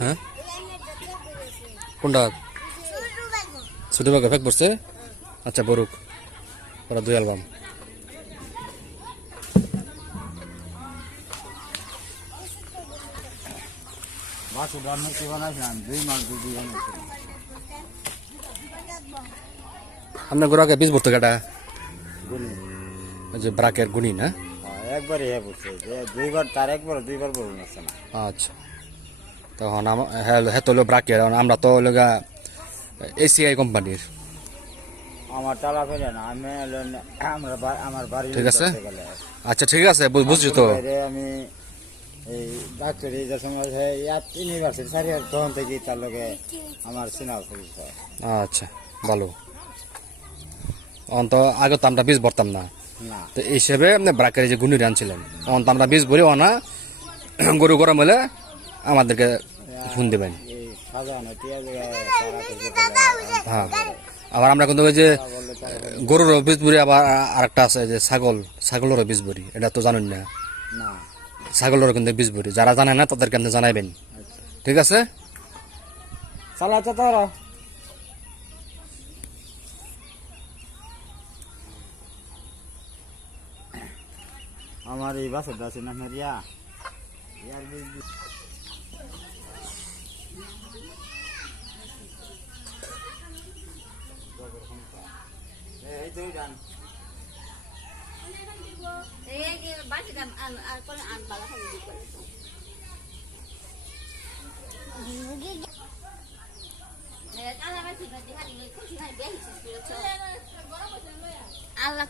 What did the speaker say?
হ্যাঁ কোনটা ছোট ব্যাগ ফেক পড়ছে আচ্ছা বরুক ওরা 2 অ্যালবাম আপনার গোড়াকে বীজ ভরতো কাটা যে ব্রাকের গুণী না একবারই দুইবার তার একবার দুইবার বলুন আছে না আচ্ছা তখন হ্যাঁ তো হলো ব্রাকের আমরা তো হলো এসিআই কোম্পানির আমার চালা ফেলে না আমি আমার বাড়ি ঠিক আছে আচ্ছা ঠিক আছে বুঝছি তো আমি এই ডাক্তারি যে সময় ইউনিভার্সিটি সারি তখন থেকে তার লগে আমার চিনা পরিচয় আচ্ছা ভালো তো আগে তো আমরা বীজ ভরতাম না তো এই হিসেবে আপনি ব্রাকের যে গুণী আনছিলেন তখন তো আমরা বীজ ভরি না গরু গরম হলে আমাদেরকে ফোন দেবেন হ্যাঁ আবার আমরা কিন্তু ওই যে গরুর বীজ ভরি আবার আরেকটা আছে যে ছাগলেরও বীজ ভরি এটা তো জানেন না ছাগলেরও কিন্তু বীজ ভরি যারা জানে না তাদেরকে আপনি জানাইবেন ঠিক আছে চালাতে তো আমার এই বাসের দাসে না মেরিয়া আল্লাহ